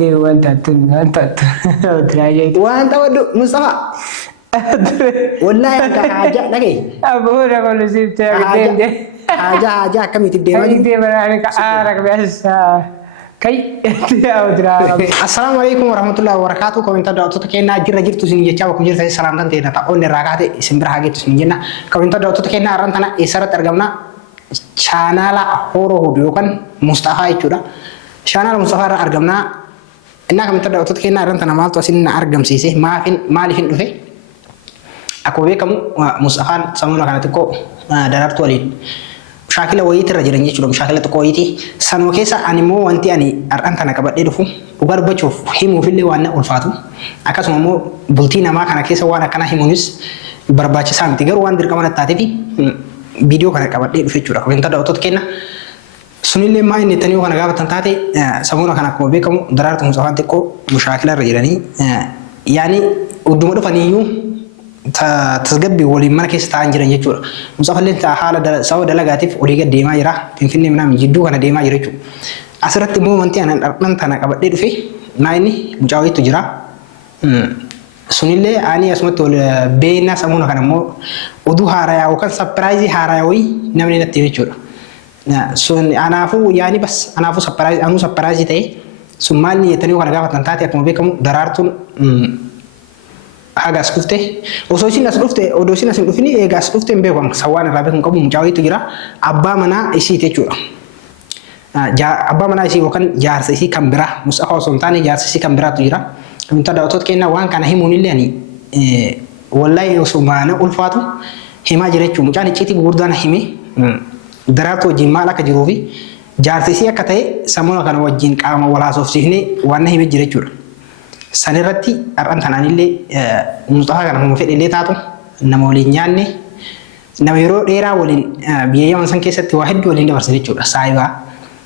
وانت تراجعت وانت ودو مصطفى والله انت حاجه لقي ابونا كل سبت حاجه كم تبدي دي انا كارك بس كي السلام عليكم ورحمه الله وبركاته كومنت دوتو تكينا جير جيرتو سين يچا كو جير سي سلام دان تينا تا اون راغات سمبر حاجه سين جنا كومنت دوتو تكينا رانتنا اسرت ارغمنا channel horo hudu kan Mustafa ichuda channel Mustafa argamna inna kam tada otot kena ran tana mal to sin na argam sisi malifin dufe ako be kam Mustafa samuna kana ko darar to walin shakila wayita rajiran yichuda shakila to ko yiti sano kesa animo wanti ani aran tana kabadde dufu ugar bacho himu fille wana ulfatu akasuma mo bultina ma kana kesa wana kana himunis barbachi samti gar wan dir kamana tatifi video kana kabadde dufe chura ko entada otot kena sunille ma inni tani kana gaba tantate samuna kana ko be kam darartu musafante ko mushakila rajirani yani uduma do faniyu tasgabbi wali marke sta anjiran yechura musafalle ta hala da saw dalagatif oliga dema jira tinfinne minam jiddu kana dema jira chu asratti mo manti anan dan tana kabadde dufe na inni mujawitu jira sunille ani asmatu beena samuna kana mo udu haraya wakan surprise haraya wi namni natti yechura sun anafu yani bas anafu surprise tay sumali yetani kana gaba tantati akmo be kam darartun aga skufte ososin as dufte odosin as dufini e gas dufte be kam sawana rabe kan kabu mujawitu gira abba mana isi te chura abba mana isi wakan jarsa isi kambira musafa sontani jarsa isi kambira tu gira minta da otot kenna wan kana himunille ani wallahi usmana ulfatu hima jire chu mujani chiti gurdana himi daraato jimala ka jirufi jaartisi akatay samuna kana wajin qaama wala sofsihne wanna hime jire chura sanirratti aran tananille mustafa kana mo fedele taatu namoli nyaanne namiro dheeraa walin biyayya san keessatti waa hedduu walin dabarsanii chura saayiba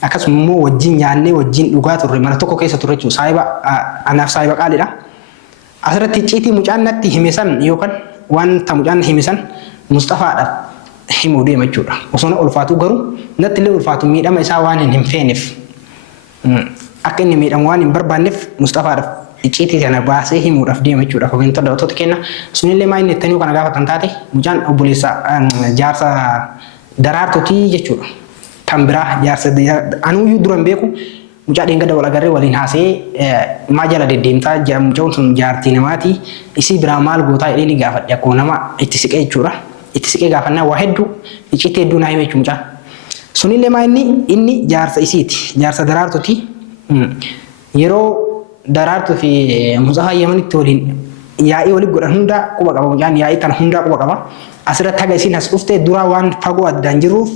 akkasuma mo wajin nyaanne wajin dhugaa turre mana tokko keessa turre chura saayiba anaaf saayiba qaalidha asirratti ciitii mucaannatti himesan yookaan wanta mucaanna himesan mustafaadha himu deema jechuudha osoo ulfaatu garuu natti illee ulfaatu miidhama isaa waan hin feeneef akka inni miidhamu waan hin barbaanneef mustafaadhaaf icciitii kana baasee himuudhaaf deema jechuudha komentoota daawwattoota kenna sunillee maa inni ittanii kana gaafatan taate mucaan obboleessa jaarsa daraartotii jechuudha kan biraa jaarsa anuyyuu duran beeku mucaa dheengadda wal agarree waliin haasee maa jala deddeemtaa mucaan sun jaartii namaati isii biraa maal gootaa jedhee ni gaafadhe akkuma nama itti siqee jechuudha itti siqee gaafannaa waa hedduu icciitii hedduu naa hime jechuudha sunillee maa inni jaarsa isiiti jaarsa daraartotii yeroo daraartuu fi Mustafa Yamanitti waliin yaa'ii waliin godhan hunda quba qaba mucaan yaa'ii kana hunda quba qaba asirratti haga isiin as dhuftee dura waan fagoo addaan jiruuf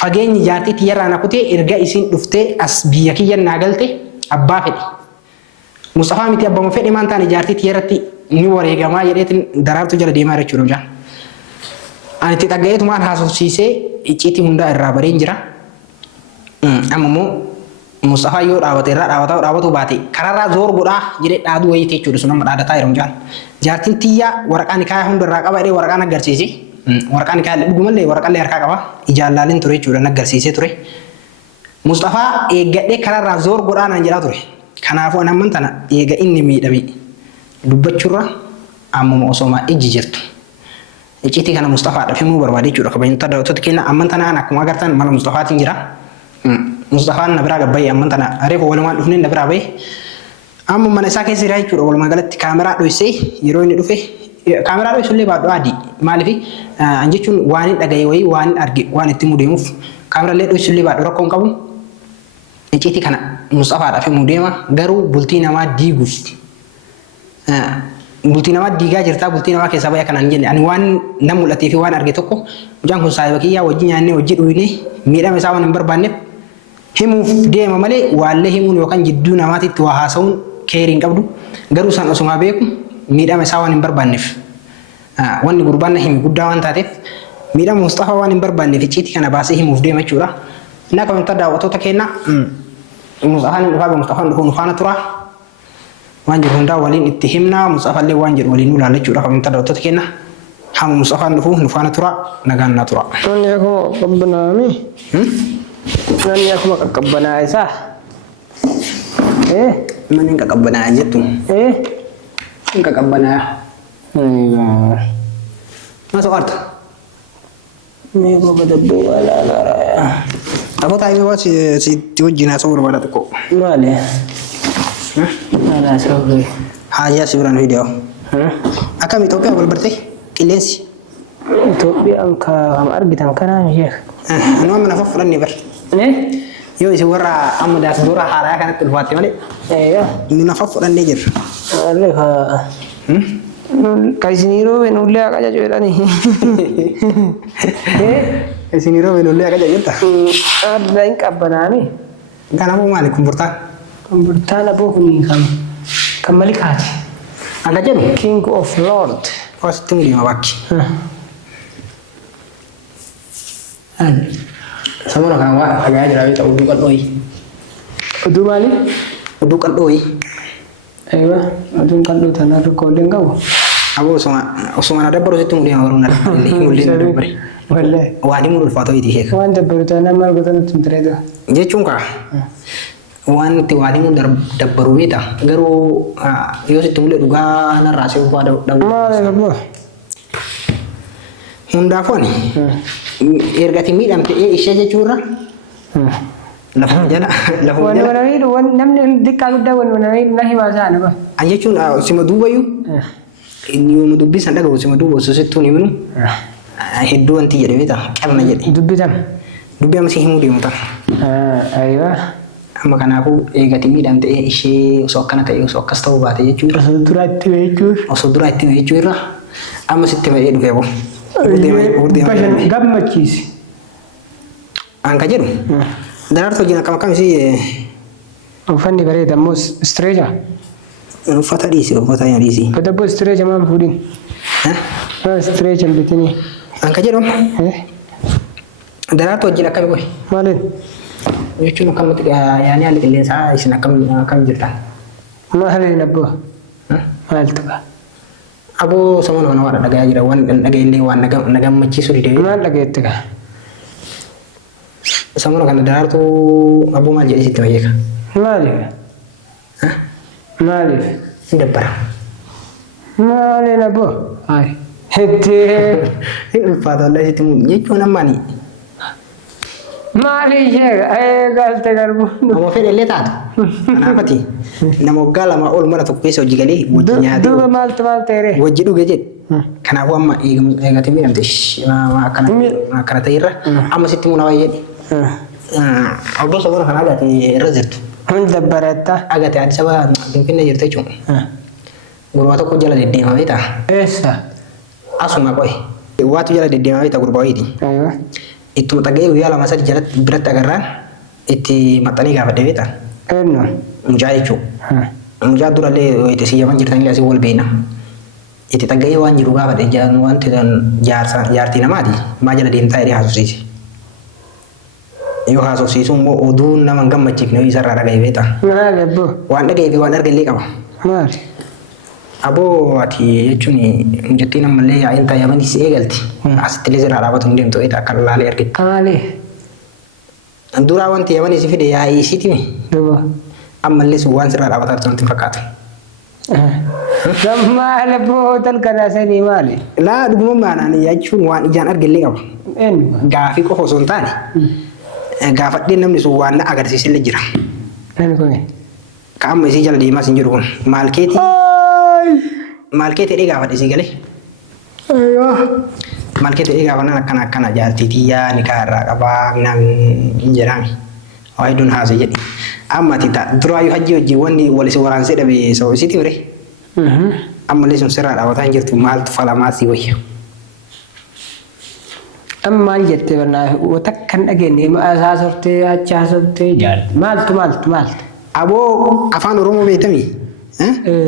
fageenyi jaartiitti yarraa nakutee erga isiin dhuftee as biyya kiyya naa galte abbaa fedhe Mustafa miti abbaa fedhe maan taane jaartiitti yarratti ni wareegamaa jedheetiin daraartuu jala deemaa jechuudha mucaan ani itti dhaga'eetumaan haasofsiisee icciitii hundaa irraa bareen jira amma immoo Mustafa yoo dhaawate irraa dhaawatu baate kararraa zoor godhaa jedhee dhaaduu wayii jechuudha sun amma dhaadataa jiru mucaan jaartiin tiyyaa waraqaan kaayaa hunda irraa qaba jedhee waraqaan agarsiise waraqaan kaayaa dhugumallee waraqallee harkaa qaba ijaallaalin ture jechuudha agarsiisee ture Mustafa eeggadhee kararraa zoor godhaa naan jedhaa ture kanaafuu an amman tana eega inni miidhame dubbachuurra ammuma osoo ijji jirtu icciitii kana Mustafa dhafimuu barbaade jechuudha kabajamtoota daawwattoota kenna amman tana akkuma agartan mala Mustafaatiin jira Mustafa nabira gabay amman tana areef walumaan dhufne nabira bay amma mana isaa keessa jiraa jechuudha walumaa galatti kaameraa dhoysee yeroo inni dhufe kaameraa dhoysullee baadhoo adii maaliif anjechuun waan dhagaye wayii waan arge waan itti mudeemuuf kaameraallee dhoysullee baadhoo rakkoo hin qabu icciitii kana Mustafaadhaaf himuu deema garuu bultii namaa diiguuf bultii namaa diigaa jirtaa bultii namaa keessaa baya kanaan jenne ani waan nam mul'atee fi waan arge tokko mucaan kun saayiba kiyyaa wajji nyaannee wajji dhuyne miidhama isaa waan hin barbaanneef himuuf deema malee waallee himuun yookaan jidduu namaatitti waa haasa'uun keeriin qabdu garuu san osuma beeku miidhama isaa waan hin barbaanneef wanni gurbaan himi guddaa waan taateef miidhama Mustafa waan hin barbaanneef icciitii kana baasee himuuf deema jechuudha innaa kabantaa daawwattoota kenna Mustafaan hin dhufaa Mustafaan dhufuun faana tura waan jiru hundaa waliin itti himna Mustafa illee waan jedhu waliin ilaalla jechuudha kabantaa daawwattoota kenna hamu Mustafaan dhufuun faana tura nagaan na tura. Tonni akkuma qabbanaami. Nani akkuma qabbanaa'e isaa. Mana enggak kabana aja tuh. Enggak kabana. Masuk art. Ini gua pada dua lah. Aku tahu bahwa si tuh jenazah berbeda tuh kok. Mana? Mana sahaja. Haja sih beran video. Akan itu apa berarti? Kilens. Itu yang kamar kita kan ya. Anu mana fafran nih ber. Yo isi warra amma das dura hara kantul fatih mali. Iya. Ini fafran nih jer. Ale ka. Kaisniro venulle aja jola nih. Kaisniro venulle aja jota. Ada yang kabar nih. Kan aku mali kumburta. Kumburta lah boh nih kembali kaji. Agak jadi King of Lord. Pas tunggu di mawaki. Sama nak kawan agak aja lagi tak udukan oi. Udu mali? Udukan oi. Ayo, udukan lu tanah recording kau. Aku usungan ada baru tunggu di orang nak mulai beri. Boleh. Wah di mulut foto itu hek. Wan baru tanah mal betul tentu itu. Dia cungka. Wan tiwadi mu dar baru beta. Garu yo si tunggu juga narasi pada dah. Mana lepo? Hunda phone. Erga timi dam te isya je curah. Lafu jana, lafu Wan jana. wan itu wan namni dikau dah wan itu nahi masa apa? Aja cun sima duba yu. Ini mu dubi sanda garu sima duba sesuatu ni menu. Hiddu anti jadi beta. Karena jadi. Dubi tam. Dubi masih himu di mutar. Ayo. Makana aku erga timi dam te isya usokana te usok kastau bate je curah. Sudurati itu. Osodura itu curah. Ama sitte me edu febo. Passion gammachiis. Angka jeru. Dararto jina kama sih Ufandi bareda mus streja. fata disi ya disi. Kata bos streja mam pudin. Streja bitini. Angka jeru. Dararto jina kama boy. Malen. Cuma kamu tiga ya ni ada lensa isina kami jirta. Malen nabo. Mal tuka. Abo sama nama wara daga jira wan daga ile wan daga maci suri dewi. Mal daga tuka. Sama kan dararto abo mal jadi situ aja kan. Malen. Malen. Debar. Malen nabo. Ay. Hete. Fata Allah situ ni cuma mani. Mali je, ay galte garbu. Kamu fere letat. Kenapa ti? Namo gala ma ol mara to peso jigali wujinya Du mal tere. Wajidu gajet. Kenapa amma ega timi am tish ma kana tayra amma situ na waye. Abo sabara kana ada ti rezet. Hunda barata. Aga ti adisa bimpinna jirta chung. Gurwa to ko jala de ma beta. Esa. Asuma koy. Watu jala de ma beta gurwa idi. Ayo. Itu tagay wiya la masal jalat berat agarran itu matani ga fade beta. Eno. Mujai chu. Mujai durale itu si zaman jirtan lasi wal bena. Itu tagay wan jiru ga fade jan wan tidan jarti namadi majala din tayri hasusi. Yo hasusi sumo odun namang gamma chikno isarra ga beta. Male bo. Wan daga bi wan arga leka. Male. Abo ati chuni mujatina malle ya inta yamani si egalti. Asitile zira rabatun dim to ita kala le ergit. Kale. Dura wanti yamani si fide ya isi timi. Dubo. Amma le su wan zira rabatar ton tifakat. Male bo hotel kana sani male. La duguma mana ni ya chun wan ijan arga le kaba. En. Gafi ko hoson tani. Gafat din namni su wan na agar si sile jira. En ko ne. Ka amma si jala di masin jurun. Malketi. Malketi de gafat si gale. Ayo. Malketi de gafat na kana jarti tiya ni kara kaba nan injerami. Ay dun haso jadi. Amma tita dura yu hajji wajji wonni wali si waran seda be so siti ure. Amma le sun sera awata jirtu mal fala masi wayya. Amma jette warna watakkan agene ma asasorte acha sorte jar. Mal. Abo afan oromo betami.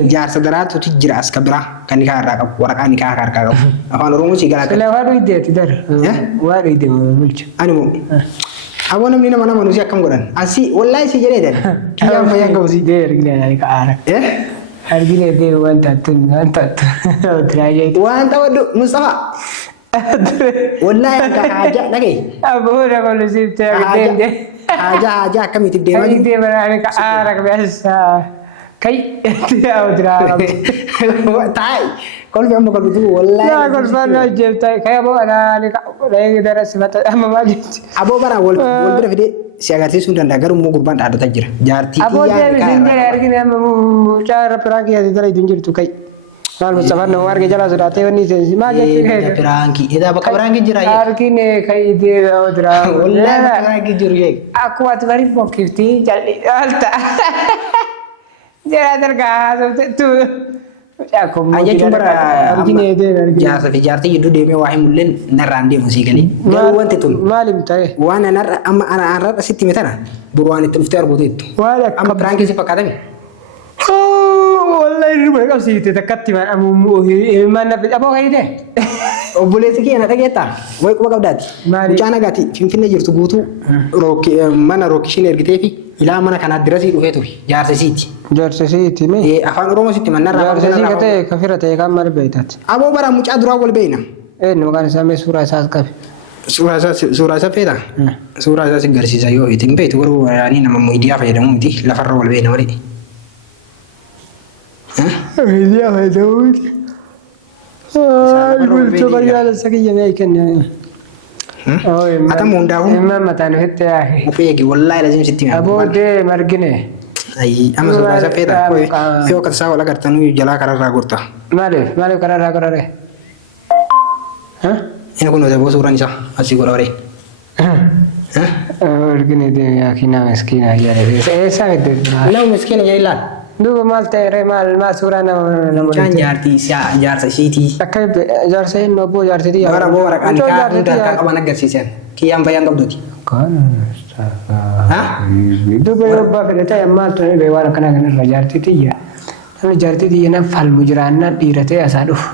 Jar sadaratu tijira askabra kan ka raka waraka ni ka ka. Afan oromo si gara. Sele waru ide tidar. Waru ide mulch. Animo. Abo namni nama nama nusi akam godan. Asi wallahi si jere dan. Kiyam fa yang gausi de ergine ay ka ara. Ergine de wanta tun. Traje itu. Wanta wadu Mustafa. Wallahi ka haja lagi. Abo ra ko lusi te haja kami tidde Kai maju. deeman ani ka aara ka biasa. Kai dia udra. Tai. Kol be amma kol bitu wallahi. Ya kol fana jebta kai abo ana ni ka dai daras mata amma maji. Abo bara wol bira fide si agarsiisuu danda'a garuu immoo gurbaan dhaabbataa jira. Jaartii Abo xiyyaa dia sinjere argine amma cara peragi ya dara idunjirtu kai. Mal Mustafa no warga jala sudah teh ni sensi ma jechi kai. Piraanki ida bakka piraanki jira ye. Argine kai dia udra. Wallahi bakka piraanki jiru ye. Aku at bari pokifti jalli alta. Jara darga tu. Aku mau Aja cuma argine dia jaarsa fi jaartii jidduu deemee waa himulleen narraan deemu sii galee. Garuu wanti tun malim tahe. waan anarra amma ana arra sitti mitana burwaan itti dhuftee arguuteettu. Wala Amma piraanki si fakkaatame. wallahi riba kam sih takatti man amu mana apa kayak deh. Obboleessi kiyya na dhageettaa wayi quba qabdaati. Maali? Mucaan agaati Finfinnee jirtu guutuu mana rookishiin ergitee fi ilaa mana kanaa dirasii dhufee ture jaarsa isiiti. Jarsa sih ini. Afaan Oromoo sitti mannarraa Jarsa sih kata kafir teh kan mar beitat. Aboo bara mucaa duraa wal beeyna. Nukan sampai surah saat kaf. Suuraa isaa feetaa? Suuraa isaa si garsiisa yoo itti hin beektu garuu ani nama miidiyaa fayyadamu miti lafarra wal beeyna malee. Dia apa itu? Ibu coba jalan sakit ya kan. Oh, Atamu hundaa'u Imam matan hette ya. of eegi wallaahi lazim sitti hima. Abo de margine. Ayi amma suuraa isaa feetaa yoo akka isaa wal agartanuu jalaa kararraa gurta. Male karare. Hah? Inni kun otoo suuraan isaa asii godha waree. Margine de ya kina miskina ya. Esa de. Nama miskiina yaa ilaal. Duuba maal ta'e maal suuraa nama Mucaan jaartii jaarsa isiitii. akka jaarsa hin obbo jaartitii Bara boo waraqaan kaa qaban agarsiisan. Kiyyaan fayyaan qabduuti. duuba yoo abbaa fedhatee maal ta'e bee waan akkanaa kanarra jaartitiyya namni jaartitiyya nan falmu jiraannaan dhiiratee asaa dhufu.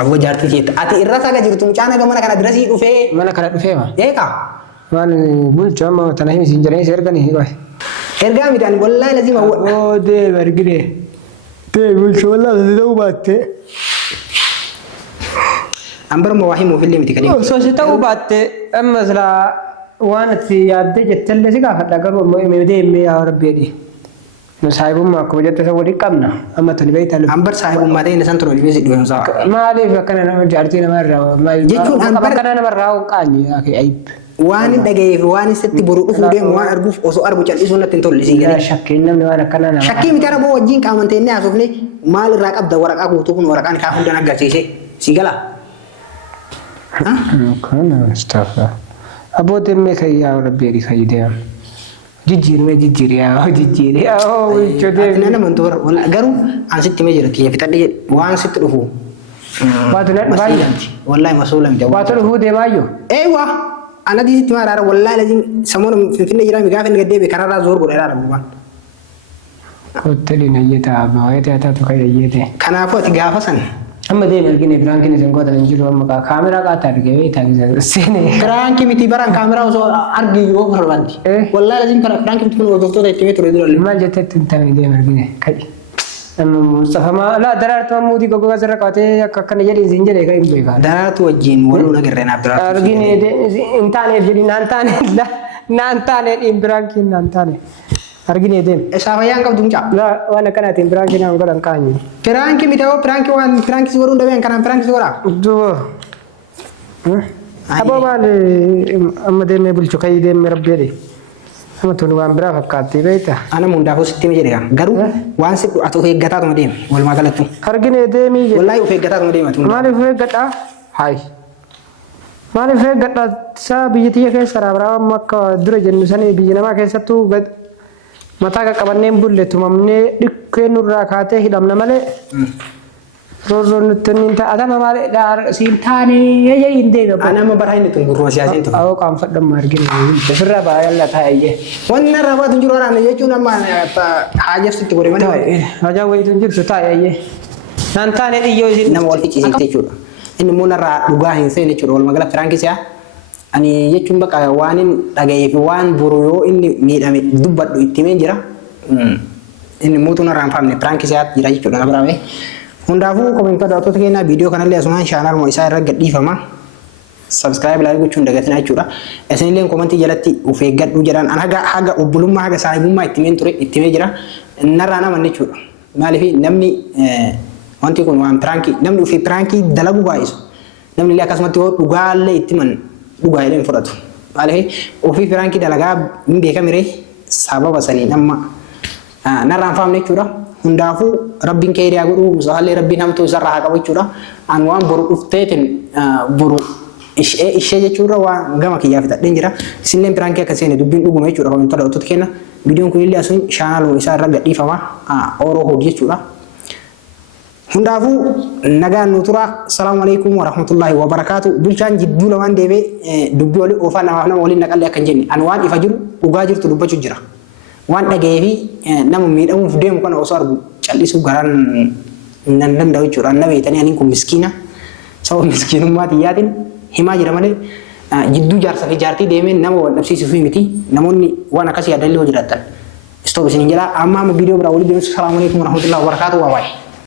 Aboo jaartii keetta. Ati irra saga jirtu mucaan aga mana kana dirasii dhufee. Mana kana dhufee ma? Eegaa. Maal bulchoo amma tana himi siin jedhanii si erganii qoy. Ergaa midhaan wallaahi lazima. Oo deema ergine. Deema bulchoo wallaahi si ta'uu baatte. Ambaruma waa himuuf illee miti kan himu. Osoo si ta'uu baatte amma silaa waan ati yaaddee jettellee si gaafadha garuu ammoo deemee yaa rabbeedhi. Saahibummaa akkuma jette isa walii qabna amma tuni beektaa lubbu. Ambar saahibummaa ta'e inni san ture dhibee si dhuunsaa. Maaliif akkana nama jaartii namarraa Jechuun akkana namarraa qaanyi ayib. Waan hin dhagayeef waan sitti boruu dhufuu deemu waan arguuf osoo argu cal'isuu natti hin tolle siin galee. Shakkiin namni waan akkana nama. Shakkii miti araboo wajjin qaamantee inni haasofne maal irraa qabda waraqaa guutuu kun waraqaan kaa hundaan agarsiise si gala. Kana istafa. Abbootiin meeqa yaa rabbeedhi fayyadamu. Jijjiiriyaa wiichoo deemu. Nana mantoora garuu an sitti mee jira kiyya fitadhe waan sitti dhufu. Waatu baay'ee. Wallahi masuulam jawu. Waatu dhufuu deemaayyoo. Eewa ana disitti maaraara wallahi lazim samoon finfinne jira mi gaafa inni gaddee kararraa zoor godheeraara gurbaan. Hoteelii nayyeeta baay'ee taatu kayyayyete. Kanaafuu ati gaafa san. Amma deemi argine biraankiin isin gootan hin jiru amma kaameraa qaataa argee taasisa seene. Biraanki miti baraan kaameraa osoo argi yoo barbaaddi. Wallahi lazim biraanki miti kun hordoftoota itti mee ture dura. Maal jettetti hin taane deemi argine kaji. Amma Mustafa laa daraartuu muutii goggogaa sirra qabatee akka akkana jedhin siin jedhee kan hin beekaa. Daraartuu wajjin waluun agarree naaf daraartuu. Argine hin taaneef jedhi naan taane dhiin biraankiin naan taane. Argine deemi. Isaa fayyaan qabdu mucaa. Waan akkanaatiin biraankiin naan godhan kaanyi. Piraanki miti hoo piraanki waan piraanki si godhuun dhabeen kanaan piraanki si godhaa. Duuba. Aboo maal amma deemee bulchu kayyii deemee rabbeedhe. Amma tuni waan biraa fakkaatti beektaa. Ana hundaafuu sitti mee jedhe garuu waan si ati of eeggataatuma deeme walumaa galattu. Argine deemii jedhe. Wallahi of eeggataatuma deematu. Maaliif eeggadhaa? Hayi. Maaliif eeggadhaa isaa biyya tiyya keessa raabraa amma akka dura jennu sanii biyya namaa keessattuu mataa qaqqabanneen bulle tumamnee dhikkee nurraa kaatee hidhamna malee. Roorroon nutti hin ta'a. Adama maal siin taane hin deega. Ana amma baraa inni tun gurruma siyaaseen ture. Awoo qaanfadhamma argine. Ofirraa baay'ee taa'ee. Wanni narraa baatu hin jiru waraana jechuun amma haajaaf sitti godhe malee. Hajaa wayitu hin jirtu taa'ee. Naan taane dhiyyoo isin. Nama wal qiccisiiste jechuudha. Inni immoo narraa dhugaa hin seene jechuudha. Walumaa gala firaankisaa. Ani jechuun bakka waan hin dhaga'ee fi waan boru yoo inni miidhame dubbadhu itti himee jira. Inni muutuu narraa hin faamne firaankisaa jira jechuudha na biraame. Hundaafuu komentaa daawwattoota keenyaa viidiyoo kanallee asumaan chaanaaluma isaa irra gadhiifama. subscribe like gochuun dagatina jechuudha. Isinillee comment jalatti of eeggadhu jedhan an haga obbulummaa haga saahibummaa ittimee jira narraa naman jechuudha. Maaliif namni wanti kun waan pranki namni ofii pranki dalagu baay'isu namni illee akkasumatti yoo dhugaallee ittiman dhugaa illee fudhatu. Maaliif ofii pranki dalagaa hin beekamire sababa sanii amma narraan faamne jechuudha. Hundaafuu rabbiin kee hiriyaa godhu musaallee rabbiin hamtuu isarraa haa qabu jechuudha. An waan boru dhufteetiin boru ishee jechuudha waan gama kiyyaa fixadheen jira. Isinleen pirankii akka seene dubbiin dhuguma jechuudha. Komentoota dhawwattoota kenna. Viidiyoon kun illee asuun shaanaaluu isaa irra gadhiifama Oromoo Hood jechuudha. Hundaafuu nagaan nu tura. Salaamu alaikum warahmatullahi wabarakaatu. Bulchaan jidduu lamaan deebee dubbii olii oofaa namaaf nama waliin naqallee akka hin jenne. An waan ifa jiru dhugaa jirtu dubbachuu jira. Waan dhaga'ee fi nama miidhamuuf deemu kana osoo argu callisuu garaan nan danda'u jechuudha. Anna beektanii aniin kun miskiina. Sababa miskiinummaa xiyyaatiin himaa jira malee jidduu jaarsa fi jaartii deemee nama wal dhabsiisuu fi miti. Namoonni waan akkasii yaadallee hojii jiraatan. Istoob isiniin jedha amma viidiyoo biraa waliin deemsu. Salaamu alaikum warahmatullahi wabarakatuh.